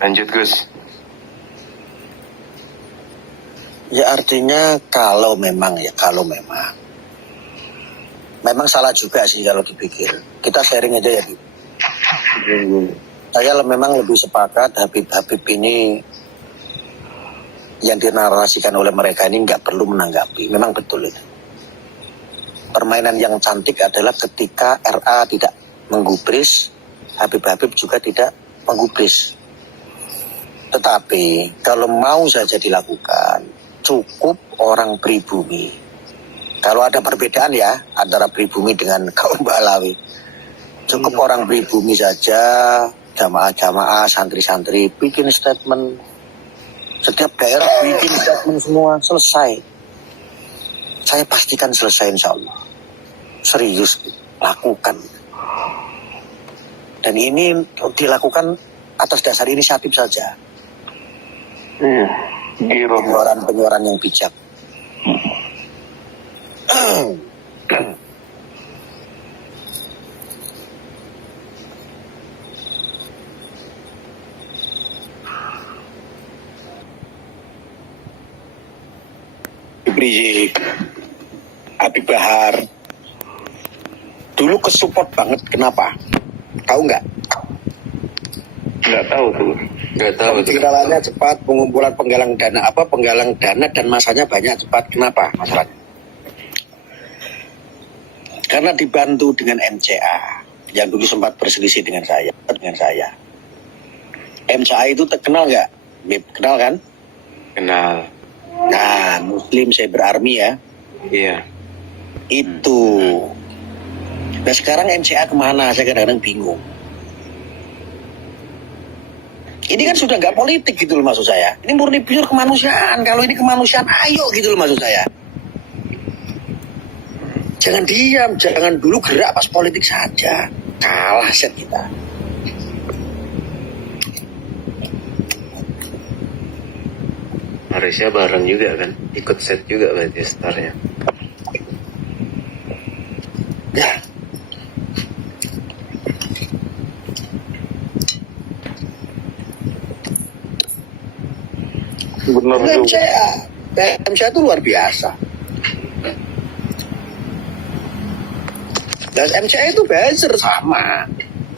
Lanjut Gus. Ya artinya kalau memang salah juga sih kalau dipikir. Kita sharing aja ya. Saya memang lebih sepakat Habib ini yang dinarasikan oleh mereka ini nggak perlu menanggapi. Memang betul itu. Permainan yang cantik adalah ketika RA tidak menggubris, Habib juga tidak menggubris. Tetapi kalau mau saja dilakukan, cukup orang pribumi. Kalau ada perbedaan ya antara pribumi dengan kaum Balawi, cukup orang pribumi saja, jamaah-jamaah, santri-santri bikin statement. Setiap daerah bikin statement semua, selesai. Saya pastikan selesai insya Allah. Serius, lakukan. Dan ini dilakukan atas dasar inisiatif saja. Pengeluaran yang bijak. Rizik, Habib Bahar, dulu kesupport banget. Kenapa? Tahu nggak? Nggak tahu tuh. Nggak tahu. Kendalanya cepat, pengumpulan penggalang dana dan masanya banyak cepat. Kenapa masalahnya? Karena dibantu dengan MCA yang dulu sempat berselisih dengan saya. MCA itu terkenal nggak? Kenal kan? Kenal. Nah, Muslim Cyber Army ya. Iya. Itu. Nah sekarang MCA kemana? Saya kadang-kadang bingung. Ini kan sudah nggak politik gitu loh maksud saya. Ini murni pure kemanusiaan. Kalau ini kemanusiaan, ayo gitu loh maksud saya. Jangan diam, jangan dulu gerak pas politik saja. Kalah set kita. Malaysia bareng juga kan, ikut set juga berarti startnya. Ya. Benar juga. MCA itu luar biasa. Dan MCA itu buzzer sama.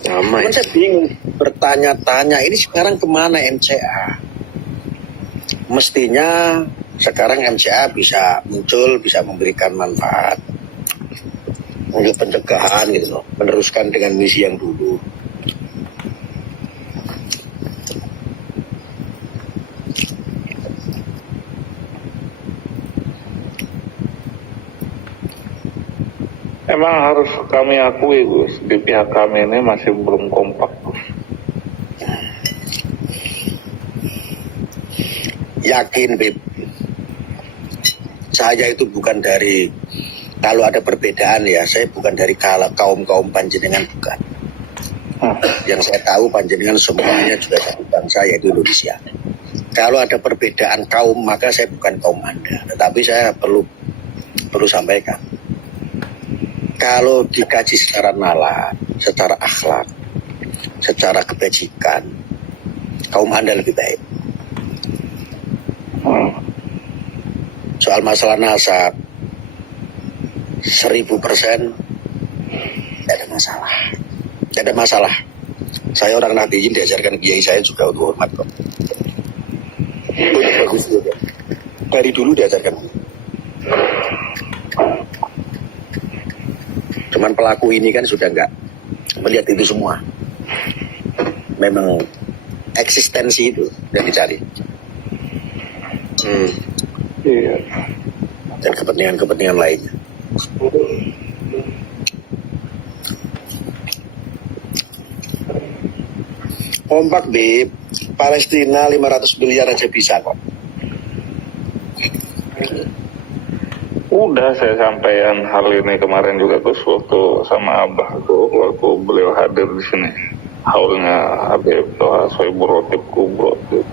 Sama ya. Saya bingung bertanya-tanya ini sekarang kemana MCA? Mestinya sekarang MCA bisa muncul, bisa memberikan manfaat untuk pencegahan gitu loh, meneruskan dengan misi yang dulu. Emang harus kami akui Gus, di pihak kami ini masih belum kompak Gus. Yakin Bib, saya itu bukan dari, kalau ada perbedaan ya, saya bukan dari kaum panjenengan, bukan. Yang saya tahu panjenengan semuanya juga satu bangsa, yaitu Indonesia. Kalau ada perbedaan kaum, maka saya bukan kaum Anda. Tetapi saya perlu sampaikan, kalau dikaji secara nalar, secara akhlak, secara kebajikan, kaum Anda lebih baik. Soal masalah nasab 1000% tidak ada masalah. Saya orang Nahdliyin, diajarkan kiai saya juga untuk hormat kok. Itu bagus juga. Dari dulu diajarkan. Cuman pelaku ini kan sudah nggak melihat itu semua. Memang eksistensi itu yang dicari. Iya. Dan kepentingan lainnya. Kompak di Palestina 500 miliar aja bisa kok. Udah saya sampaikan hal ini kemarin juga Gus, waktu sama Abah tuh, waktu beliau hadir di sini. Haulnya Habib Toha Soebul Rotib Kubro tuh.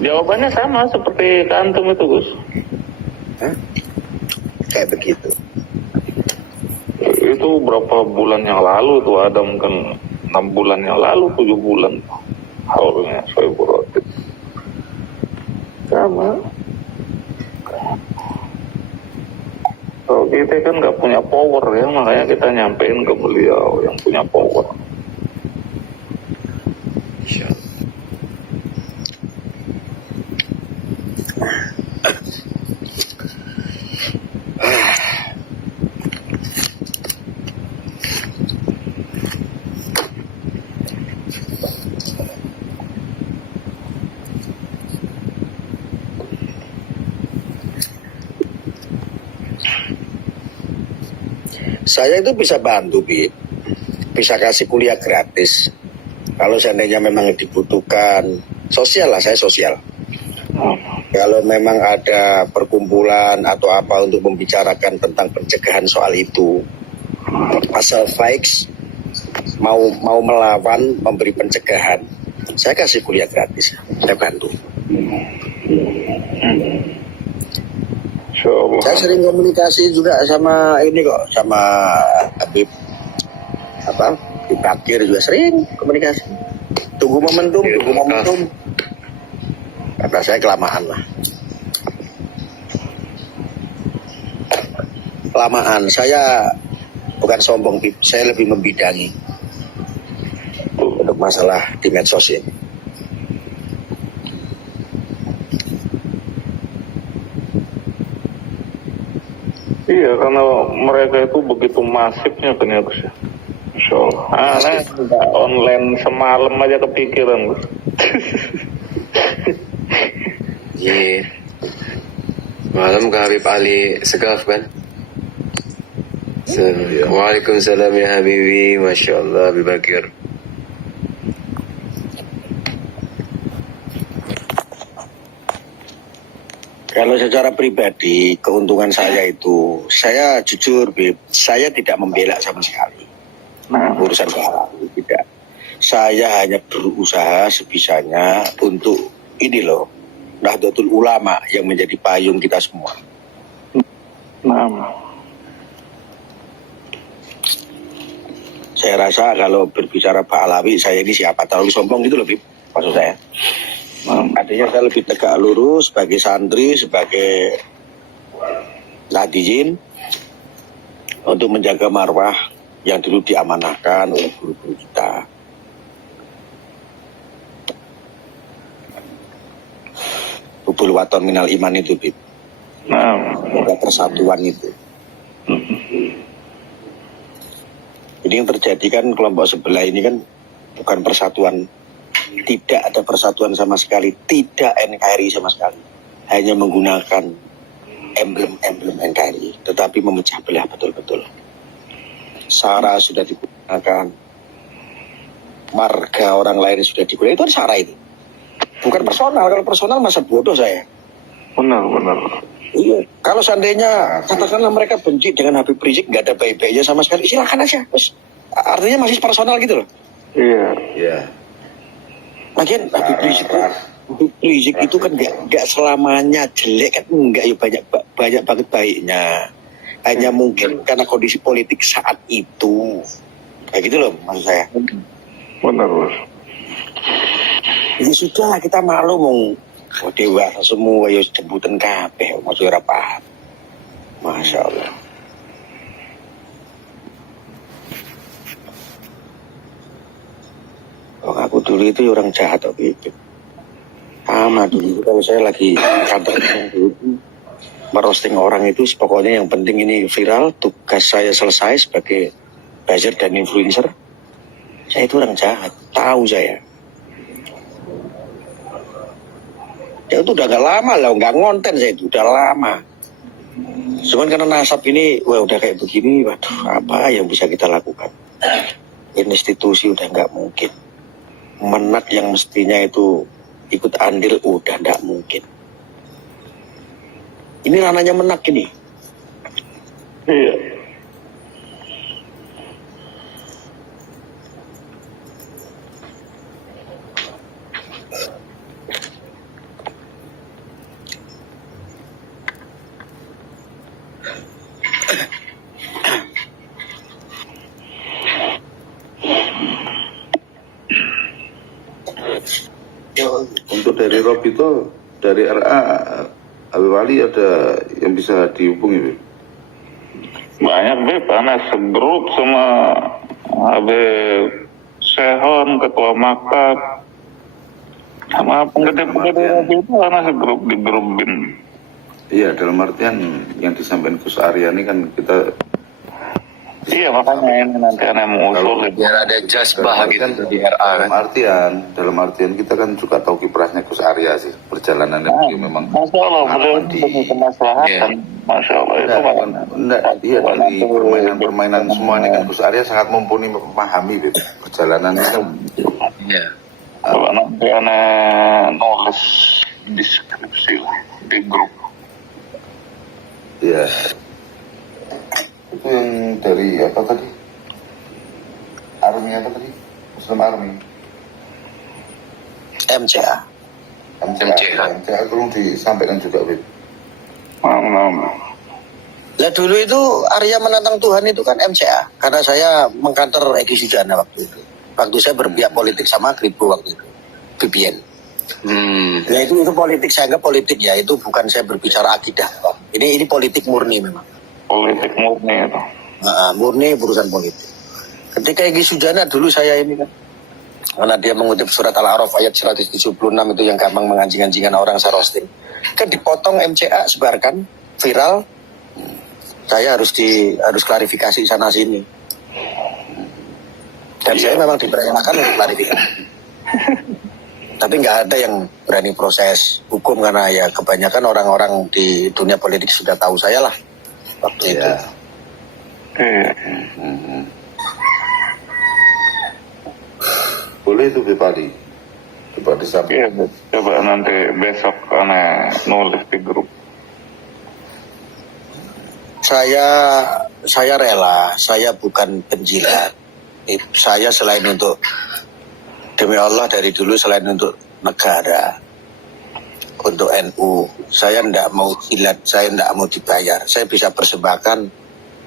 Jawabannya sama seperti kantum itu Gus. Kayak begitu. Itu berapa bulan yang lalu tuh, ada mungkin 6 bulan yang lalu, 7 bulan. haulnya Soebul Rotib. Sama. Kalau kita kan nggak punya power ya, makanya kita nyampein ke beliau yang punya power. Saya itu bisa bantu, Bib. Bisa kasih kuliah gratis. Kalau seandainya memang dibutuhkan, sosial lah, saya sosial. Kalau memang ada perkumpulan atau apa untuk membicarakan tentang pencegahan soal itu, pasal fakes, mau melawan, memberi pencegahan, saya kasih kuliah gratis, saya bantu. Saya sering komunikasi juga sama ini kok, sama Habib Bakir juga sering komunikasi. Tunggu momentum. Kata saya kelamaan lah. Kelamaan. Saya bukan sombong, Bib. Saya lebih membidangi untuk masalah di medsos ini. Iya, karena mereka itu begitu masifnya kan ya Gus ya. Insya Allah. Online semalam aja kepikiran Gus. Iya. Malam ke Habib Ali Segaf kan? Waalaikumsalam ya Habibi, Masya Allah Habib Bakir. Kalau secara pribadi, keuntungan saya itu, saya jujur, Bib, saya tidak membela sama sekali. Urusan kehalal, tidak. Saya hanya berusaha sebisanya untuk ini loh, Nahdlatul Ulama yang menjadi payung kita semua. Saya rasa kalau berbicara Pak Alawi, saya ini siapa? Terlalu sombong gitu loh, Bib, maksud saya. Artinya saya lebih tegak lurus sebagai santri, sebagai nadiyin untuk menjaga marwah yang dulu diamanahkan oleh guru-guru kita. Hubul waton minal iman itu, Bib. Ada persatuan itu. Ini yang terjadi kan kelompok sebelah ini kan bukan persatuan. Tidak ada persatuan sama sekali, tidak NKRI sama sekali, hanya menggunakan emblem NKRI, tetapi memecah belah betul-betul. SARA sudah digunakan, marga orang lain sudah digunakan, itu kan SARA itu, bukan personal. Kalau personal masa bodoh saya. Benar. Iya, kalau seandainya katakanlah mereka benci dengan Habib Rizik, nggak ada baik-baiknya sama sekali, silakan aja. Terus, artinya masih personal gitu loh. Iya. Lagian Habib Rizik itu kan nggak selamanya jelek kan, enggak ya, banyak banget baiknya. Hanya mungkin karena kondisi politik saat itu, kayak gitu loh maksud saya. Benar Bos. Ya sudah lah, kita malu mau dewasa semua ya jemputan kabeh, maksudnya apa? Masya Allah. Oh, aku dulu itu orang jahat gitu. Sama dulu kalau saya lagi kantor merosting orang itu, pokoknya yang penting ini viral, tugas saya selesai sebagai buzzer dan influencer. Saya itu orang jahat, tahu saya. Ya itu udah gak lama lah, nggak ngonten saya itu, udah lama. Cuman karena nasab ini, wah udah kayak begini, waduh apa yang bisa kita lakukan? Institusi udah nggak mungkin. Menak yang mestinya itu ikut andil udah nggak mungkin. Ini ranahnya menak ini. Iya. untuk dari Rob itu, dari RA, Habib Ali ada yang bisa dihubungi, Bib? Banyak Beb, anak segrup sama Habib Sehon, Ketua Maktab, sama penggede-penggede itu anak segrup di grup BIN. Iya, dalam artian yang disampaikan Gus Arya ini kan kita... Iya, makanya ini nanti anak mau usul. Biar ada jazbah gitu di RA kan. Dalam artian kita kan juga tahu kiprahnya Gus Arya sih, perjalanan itu memang... Masya Allah, beliau demi kemaslahatan. Masya Allah, itu Iya, dari permainan semua ini kan Gus Arya sangat mumpuni memahami gitu, perjalanannya kan. Iya. Kalau nanti anak nulis deskripsi lah di grup. Iya. Itu yang dari apa tadi? Army apa tadi? Muslim Army. MCA. MCA belum disampaikan juga, Bib. Lah dulu itu Arya menantang Tuhan itu kan MCA, karena saya mengkantor Egy Sujana waktu itu. Waktu saya berpihak politik sama Kribo waktu itu, VPN. Ya itu politik, saya anggap politik ya, itu bukan saya berbicara akidah. Ini politik murni memang. Politik murni itu. Murni urusan politik. Ketika Egy Sujana dulu saya ini kan, karena dia mengutip surat Al-A'raf ayat 176 itu yang gampang menganjing-anjingkan orang, saya roasting. Kan dipotong MCA, sebarkan, viral. Saya harus klarifikasi sana sini. Dan saya memang diperintahkan untuk klarifikasi. Tapi nggak ada yang berani proses hukum karena ya kebanyakan orang-orang di dunia politik sudah tahu saya lah waktu itu. Boleh itu pribadi sampai. Iya, coba nanti besok karena nulis di grup. Saya rela, saya bukan penjilat. Saya selain untuk demi Allah dari dulu selain untuk negara, untuk NU, saya tidak mau jilat, saya tidak mau dibayar. Saya bisa persembahkan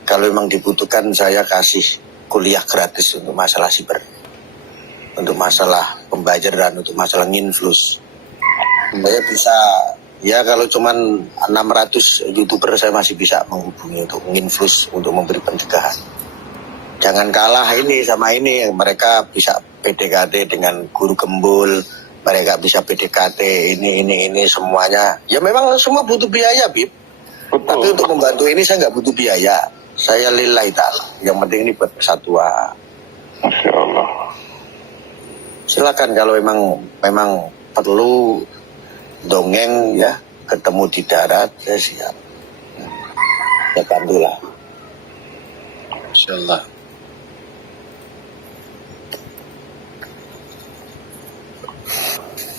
kalau memang dibutuhkan, saya kasih kuliah gratis untuk masalah siber, untuk masalah pembayaran, untuk masalah nginflus. Saya bisa, ya kalau cuman 600 YouTuber saya masih bisa menghubungi untuk nginflus, untuk memberi pencegahan. Jangan kalah ini sama ini, mereka bisa PDKT dengan guru gembul, mereka bisa PDKT ini semuanya. Ya memang semua butuh biaya, Bib. Betul. Tapi untuk membantu ini saya nggak butuh biaya. Saya lillahi ta'ala. Yang penting ini buat persatuan. Masya Allah. Silakan kalau memang perlu dongeng ya, ketemu di darat, saya siap. Ya bantulah. Masya Allah.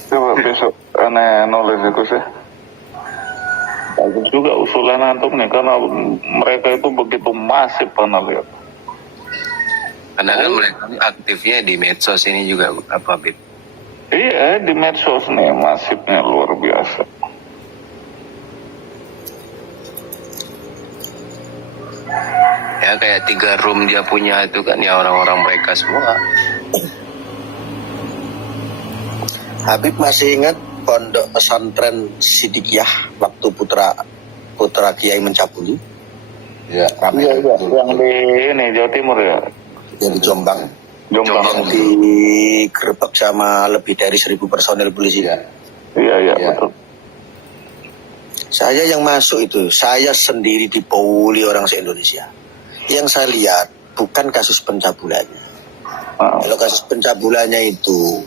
Coba besok aneh nulis itu sih. Bagus juga usulan antum nih, karena mereka itu begitu masif karena lihat. Karena kan mereka aktifnya di medsos ini juga, apa Bib? Iya, di medsos nih masifnya luar biasa. Ya kayak 3 room dia punya itu kan ya orang-orang mereka semua. Habib masih ingat pondok pesantren Sidikiyah waktu putra Kiai mencabuli? Ya, Iya, yang di ini Jawa Timur ya. Yang di Jombang. Jombang. Yang digerebek sama lebih dari 1.000 personil polisi. Iya, betul. Saya yang masuk itu, saya sendiri dipuli orang se-Indonesia. Yang saya lihat bukan kasus pencabulannya. Kalau kasus pencabulannya itu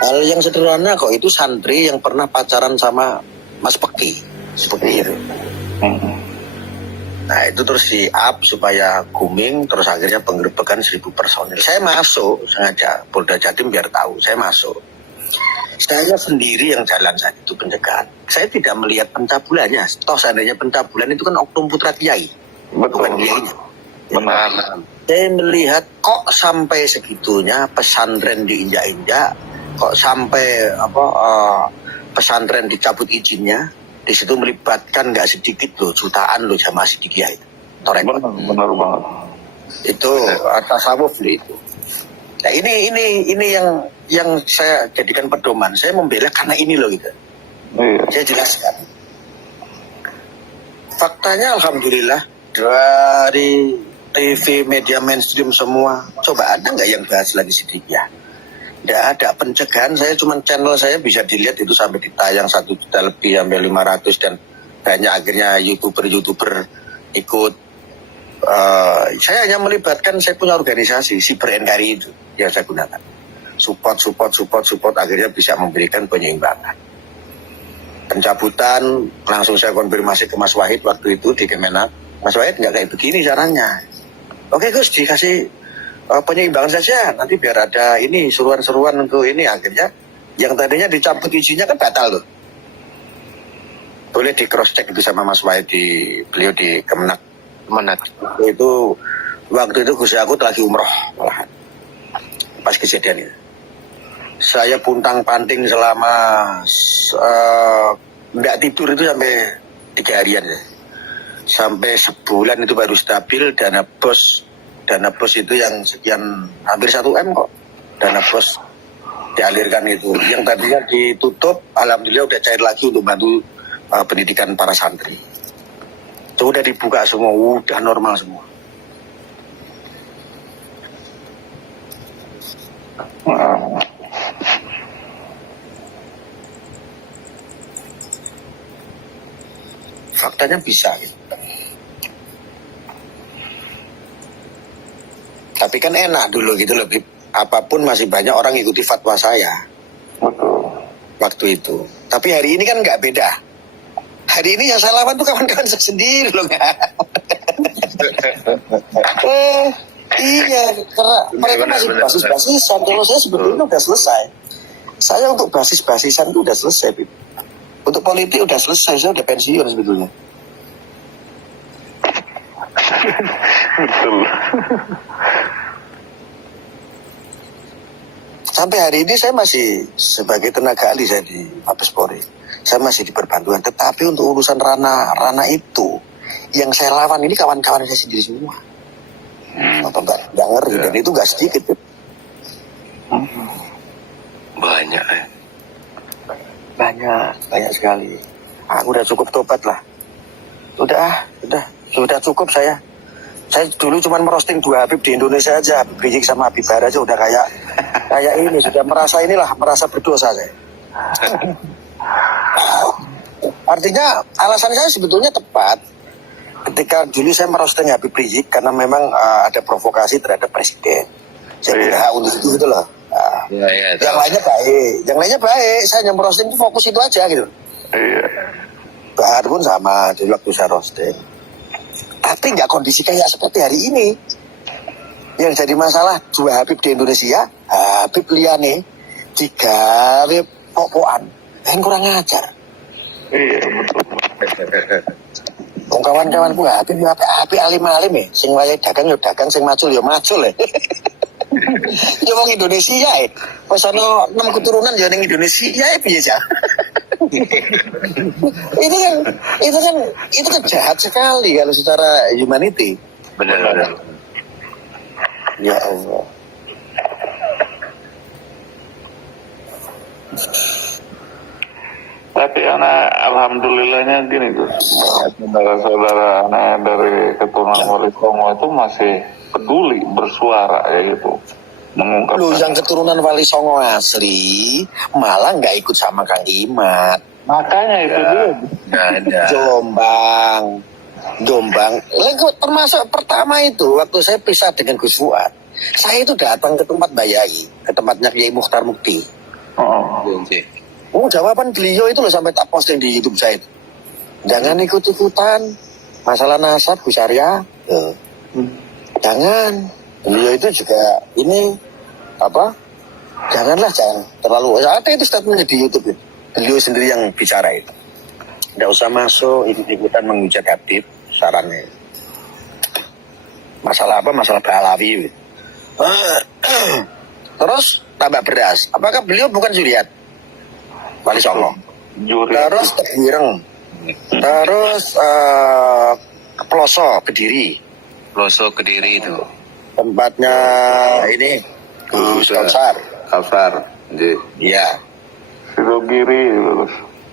hal yang sederhana kok, itu santri yang pernah pacaran sama Mas Peki, seperti itu. Nah itu terus di-up supaya booming, terus akhirnya penggerbekan 1.000 personil. Saya masuk sengaja, Polda Jatim biar tahu, saya masuk. Saya sendiri yang jalan saat itu pencegahan. Saya tidak melihat pencabulannya. Toh seandainya pencabulan itu kan oknum putra kiai, bukan kiainya. Benar. Saya melihat kok sampai segitunya pesantren diinjak-injak, kok sampai pesantren dicabut izinnya. Di situ melibatkan nggak sedikit loh, jutaan loh jamaah sidikiyah itu. Benar banget. Itu tasawuf loh itu. Nah ini yang saya jadikan pedoman, saya membela karena ini loh gitu. Iya. Saya jelaskan. Faktanya alhamdulillah dari TV media mainstream semua, coba ada nggak yang bahas lagi Siddiq ya? Nggak ada pencegahan. Saya cuma channel saya bisa dilihat itu sampai ditayang 1 juta lebih sampai 500 dan banyak akhirnya youtuber ikut. Saya hanya melibatkan, saya punya organisasi Cyber NKRI itu yang saya gunakan. Support akhirnya bisa memberikan penyimbangan. Pencabutan langsung saya konfirmasi ke Mas Wahid waktu itu di Kemenak. Mas Wahid nggak kayak begini caranya. Oke Gus, dikasih penyeimbangan saja, nanti biar ada ini seruan-seruan untuk ini. Akhirnya yang tadinya dicabut izinnya kan batal tuh. Boleh di cross check itu sama Mas Wahid beliau di Kemenak. Itu waktu itu Gus Yakut lagi umroh malahan pas kejadian itu. Saya puntang-panting selama nggak tidur itu sampai 3 harian ya. Sampai sebulan itu baru stabil. Dana bos itu yang sekian hampir 1 M kok. Dana bos dialirkan itu. Yang tadinya ditutup, alhamdulillah udah cair lagi untuk bantu pendidikan para santri. Itu udah dibuka semua, udah normal semua. Faktanya bisa gitu. Tapi kan enak dulu gitu lebih apapun masih banyak orang ikuti fatwa saya. Betul. Waktu itu. Tapi hari ini kan nggak beda. Hari ini yang saya lawan tuh kawan-kawan saya sendiri loh nggak. Iya, karena mereka masih basis-basisan. Kalau saya sebetulnya udah selesai. Saya untuk basis-basisan itu udah selesai. Untuk politik udah selesai, saya udah pensiun sebetulnya. Betul. Sampai hari ini saya masih sebagai tenaga ahli saya di Mabes Polri. Saya masih di perbantuan. Tetapi untuk urusan ranah itu, yang saya lawan ini kawan-kawan saya sendiri semua. Nggak ngeri, dan itu nggak sedikit. Banyak ya. Banyak sekali. Aku udah cukup tobat lah. Sudah cukup saya. Saya dulu cuma merosting 2 Habib di Indonesia aja, Habib Rizik sama Habib Bara aja udah kayak ini, sudah merasa berdosa saya. Artinya alasan saya sebetulnya tepat. Ketika dulu saya merosting Habib Rizik karena memang ada provokasi terhadap presiden. Saya punya hak untuk itu gitu loh. Yang lainnya baik. Saya hanya merosting itu fokus itu aja gitu. Iya. Bahar pun sama di waktu saya roasting. Tapi nggak kondisi kayak seperti hari ini. Yang jadi masalah 2 Habib di Indonesia, Habib liane digawe pokokan. Yang kurang ajar. Iya, betul. Kawan-kawanku Habib alim-alim ya. Sing wayahe dagang ya dagang, sing macul ya macul ya. Ya wong Indonesia ya. Pas ana 6 keturunan ya ning Indonesia ya piye ya. itu kan jahat sekali kalau secara humanity. Benar. Ya Allah. Tapi anak alhamdulillahnya gini tuh, saudara-saudara anak dari keturunan Wali Songo itu masih peduli bersuara ya gitu, mengungkapkan. Lu yang keturunan Wali Songo asli malah nggak ikut sama Kang Imat. Makanya itu dia. Nggak ada. Jombang. Termasuk pertama itu waktu saya pisah dengan Gus Fuad, saya itu datang ke tempat Mbak Yai, ke tempatnya Kiai Mukhtar Mukti. Jawaban beliau itu loh sampai tak posting di YouTube saya itu. Jangan ikut-ikutan masalah nasab Gus Arya. Jangan. Beliau itu juga ini jangan terlalu. Ada itu statementnya di YouTube itu. Beliau sendiri yang bicara itu. Tidak usah masuk ikut-ikutan menghujat Habib, sarannya. Masalah apa? Masalah Pahlawi. Terus tambah beras. Apakah beliau bukan Zuriat? Wali Songo. Terus Teguireng. Terus Peloso Kediri. Pelosok Kediri itu. Tempatnya ini Gus Kausar. Nggih. Ya. Sidogiri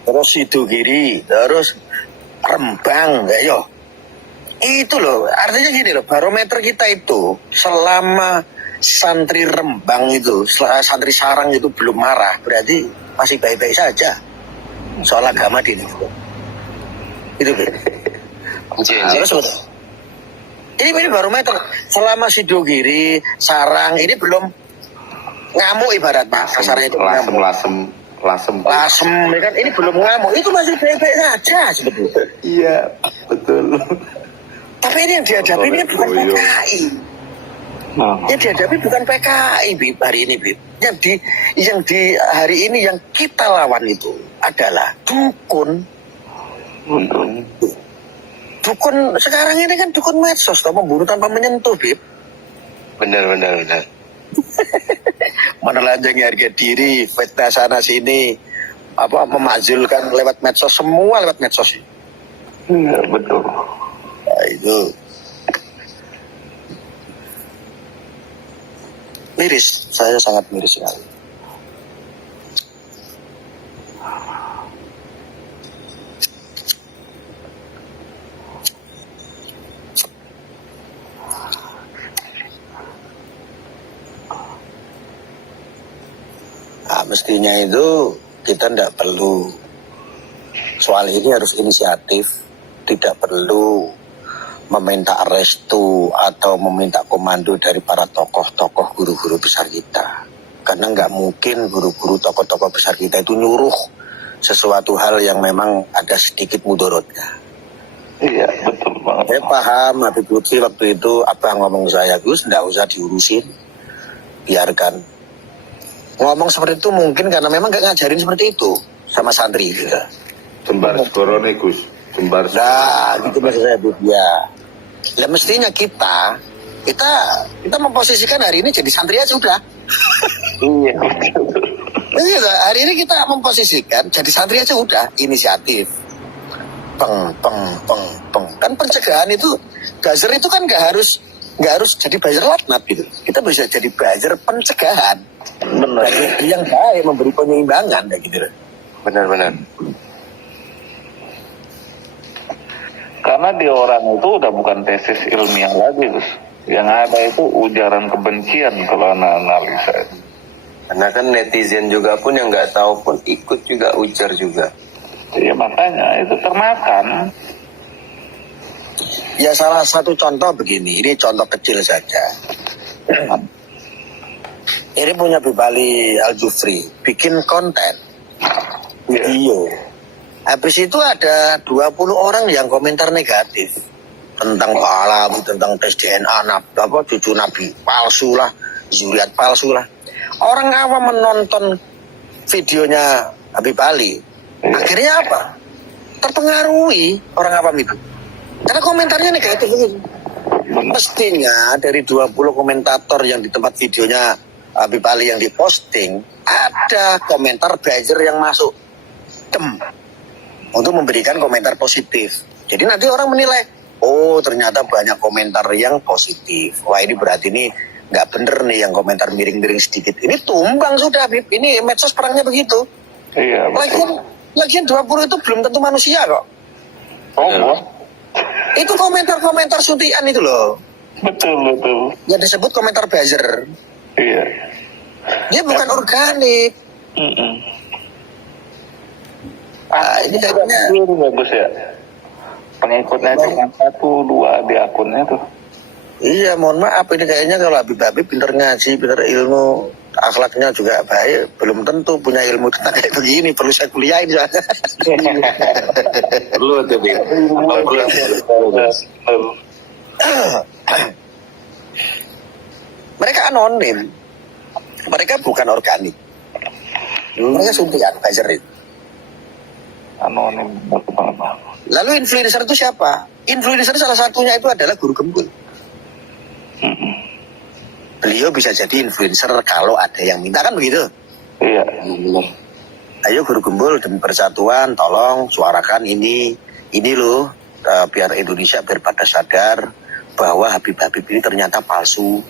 Terus Sidogiri, terus Rembang, ya yo. Itu loh, artinya gini loh, barometer kita itu selama santri Rembang itu, santri Sarang itu belum marah, berarti masih baik-baik saja soal agama di Indonesia. Itu Bib. Terus betul. Ini barometer selama Sidogiri, Sarang ini belum ngamuk ibarat Pak, kasarnya itu ngamuk. Lasem. Ya kan, ini belum ngamuk, itu masih baik-baik saja sebetulnya. Iya, betul. Tapi ini yang dihadapi ini bukan PKI. Yang dihadapi bukan PKI, Bib, hari ini, Bib. Yang di hari ini yang kita lawan itu adalah dukun. Dukun sekarang ini kan dukun medsos, atau membunuh tanpa menyentuh, Bib. Benar. Menelanjangi harga diri, fitnah sana sini, memakzulkan lewat medsos, semua lewat medsos. Iya betul. Nah, itu miris, saya sangat miris sekali. Nah, mestinya itu kita tidak perlu soal ini, harus inisiatif, tidak perlu meminta restu atau meminta komando dari para tokoh-tokoh guru-guru besar kita, karena nggak mungkin guru-guru tokoh-tokoh besar kita itu nyuruh sesuatu hal yang memang ada sedikit mudorotnya. Iya betul banget. Saya paham Habib Lutfi waktu itu apa yang ngomong saya, Gus, nggak usah diurusin, biarkan. Ngomong seperti itu mungkin karena memang gak ngajarin seperti itu sama santri gitu. Jembar segoro nih Gus. Jembar segoro. Nah, gitu maksud saya, Bu. Ya. Lah mestinya kita memposisikan hari ini jadi santri aja udah. Iya. Iya, hari ini kita memposisikan jadi santri aja udah, inisiatif. Peng. Kan pencegahan itu, buzzer itu kan nggak harus jadi buzzer latnat gitu. Kita bisa jadi buzzer pencegahan. Benar. Yang baik, memberi penyeimbangan kayak gitu. Benar. Karena di orang itu udah bukan tesis ilmiah lagi, Gus. Yang ada itu ujaran kebencian kalau analisa. Karena kan netizen juga pun yang nggak tahu pun ikut juga ujar juga. Iya makanya itu termakan. Ya salah satu contoh begini, ini contoh kecil saja. Ini punya Bibali Al-Jufri, bikin konten, video. Habis itu ada 20 orang yang komentar negatif. Tentang Pak Alawi, tentang tes DNA, cucu Nabi palsu lah, zuriat palsu lah. Orang awam menonton videonya Habib Ali, akhirnya apa? Terpengaruhi orang awam itu. Karena komentarnya negatif gitu. Mestinya dari 20 komentator yang di tempat videonya Habib Ali yang diposting, ada komentar buzzer yang masuk untuk memberikan komentar positif. Jadi nanti orang menilai, oh ternyata banyak komentar yang positif. Wah ini berarti ini nggak bener nih yang komentar miring-miring sedikit. Ini tumbang sudah, Habib. Ini medsos perangnya begitu. Iya. Lagian 20 itu belum tentu manusia kok. Oh, Itu komentar-komentar sutian itu loh. betul. Yang disebut komentar buzzer. Iya. Dia bukan organik. Ini kayaknya Ini bagus ya. Pengikutnya cuma 1-2 di akunnya tuh. iya, mohon maaf, ini kayaknya kalau Habib pinter ngaji, pinter ilmu, akhlaknya juga baik, belum tentu punya ilmu tentang kayak begini, perlu saya kuliahin soalnya. Perlu tuh, Bib. Mereka anonim, mereka bukan organik, mereka suntikan buzzer itu. Anonim banget. Lalu influencer itu siapa? Influencer salah satunya itu adalah Guru Gembul. Beliau bisa jadi influencer kalau ada yang minta, kan begitu? Iya. Ayo Guru Gembul demi persatuan, tolong suarakan ini loh, biar Indonesia biar pada sadar bahwa Habib ini ternyata palsu.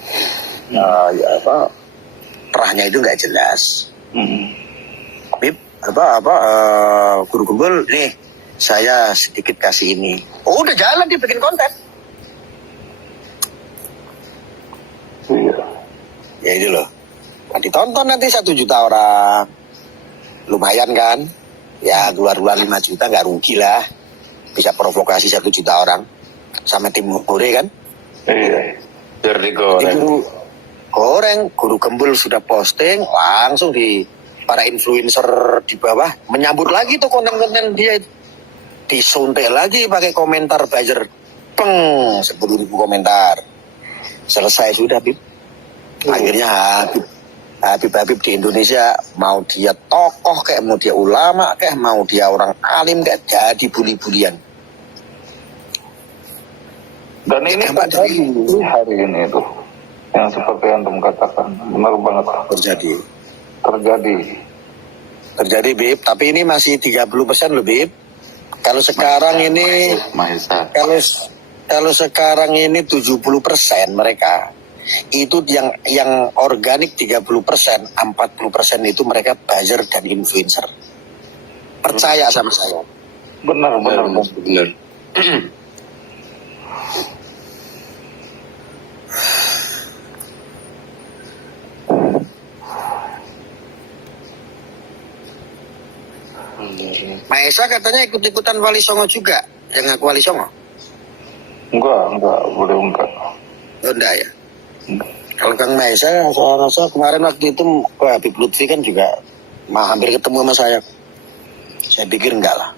Terahnya itu nggak jelas. Bib, Guru Gembul nih, saya sedikit kasih ini. Oh, udah jalan dia bikin konten. Iya. Ya ini loh. Nah, ditonton nanti 1 juta orang. Lumayan kan? Ya keluar 5 juta nggak rugi lah. Bisa provokasi 1 juta orang. Sama tim Hore kan? Iya. Biar Jadi digoreng. Guru Gembul sudah posting, langsung di para influencer di bawah menyambut lagi tuh konten-konten dia, disuntik lagi pakai komentar buzzer, peng 10.000 komentar, selesai sudah Bib. Akhirnya Habib di Indonesia, mau dia tokoh kayak, mau dia ulama kayak, mau dia orang alim kayak, jadi bully-bulian. Dan ini Dampak terjadi hari ini tuh, yang seperti yang antum katakan, benar banget terjadi Bib, tapi ini masih 30% loh Bib. Kalau sekarang ini Mahesa. kalau sekarang ini 70% mereka itu yang organik 30%, 40% itu mereka buzzer dan influencer. Percaya sama saya. benar. Benar. Maesa katanya ikut-ikutan Wali Songo juga, yang ngaku Wali Songo. Enggak, boleh enggak. Oh, enggak ya. Kalau Kang Maesa, saya rasa kemarin waktu itu ke Habib Lutfi kan juga hampir ketemu sama saya. Saya pikir enggak lah.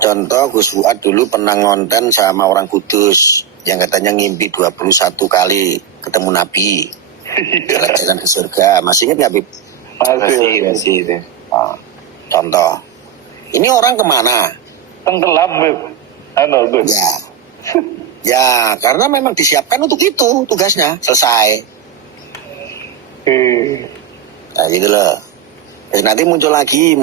Contoh Gus Fuad dulu pernah ngonten sama orang Kudus yang katanya ngimpi 21 kali ketemu Nabi. Jalan-jalan ke surga. Masih ingat nggak, Bib? Masih itu. Nah, contoh. Ini orang kemana? Tenggelam, Beb. Beb. Ya. Ya, karena memang disiapkan untuk itu tugasnya. Selesai. Nah, gitu loh. Nanti muncul lagi.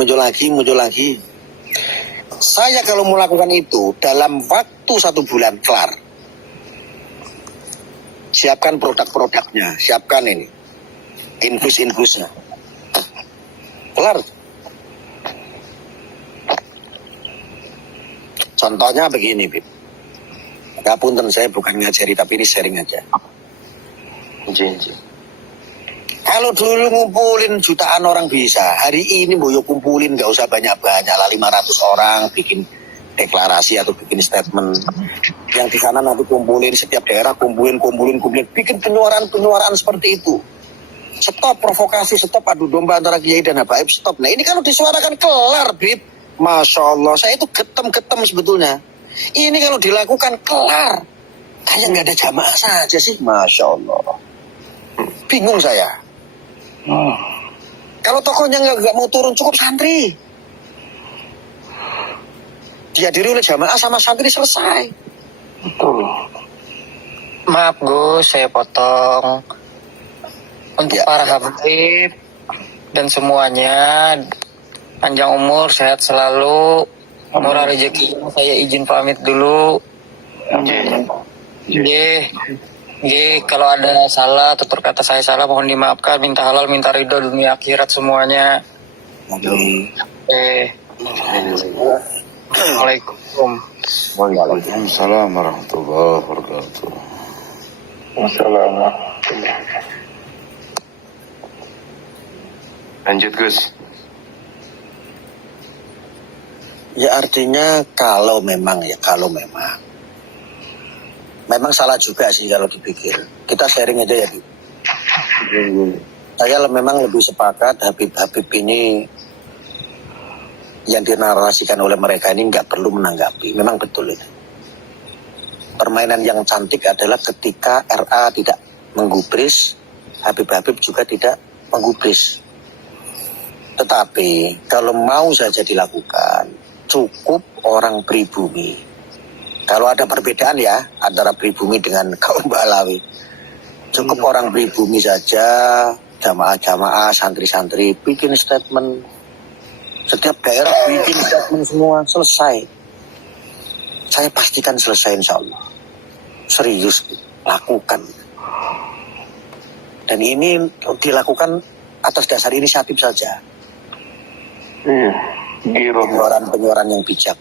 Saya kalau melakukan itu dalam waktu 1 bulan kelar. Siapkan produk-produknya, siapkan ini infus-infusnya, kelar. Contohnya begini, Bib. Ngapunten, saya bukan ngajari tapi ini sharing aja. Janji. Kalau dulu ngumpulin jutaan orang bisa, hari ini boyo kumpulin nggak usah banyak-banyak lah, 500 orang bikin deklarasi atau bikin statement. Yang di sana nanti kumpulin, setiap daerah kumpulin, bikin penyuaraan seperti itu. Stop provokasi, stop adu domba antara Kiai dan Habaib, stop. Nah ini kalau disuarakan kelar, Bib. Masya Allah, saya itu getem sebetulnya. Ini kalau dilakukan kelar, kayak nggak ada jamaah saja sih, Masya Allah. Bingung saya. Kalau tokohnya nggak mau turun, cukup santri. Dihadiri oleh jamaah sama santri, selesai. Betul. Maaf Gus, saya potong. Untuk Ya, para ya. habaib dan semuanya, panjang umur, sehat selalu, murah rezeki. Saya izin pamit dulu. Kalau ada salah, tutur kata saya salah, mohon dimaafkan. Minta halal, minta ridho dunia akhirat semuanya. Assalamualaikum. Waalaikumsalam warahmatullahi wabarakatuh. Wassalamualaikum. Lanjut Gus. Ya artinya kalau memang salah juga sih kalau dipikir. Kita sharing aja ya, Bu. Saya memang lebih sepakat Habib ini yang dinarasikan oleh mereka ini nggak perlu menanggapi. Memang betul ini. Permainan yang cantik adalah ketika RA tidak menggubris, Habib juga tidak menggubris. Tetapi kalau mau saja dilakukan, cukup orang pribumi. Kalau ada perbedaan ya antara pribumi dengan kaum Balawi, cukup orang pribumi saja, jamaah-jamaah, santri-santri bikin statement Setiap daerah bikin statement semua, selesai. Saya pastikan selesai insya Allah. Serius, lakukan. Dan ini dilakukan atas dasar inisiatif saja. Iya, giro. Pengeluaran yang bijak.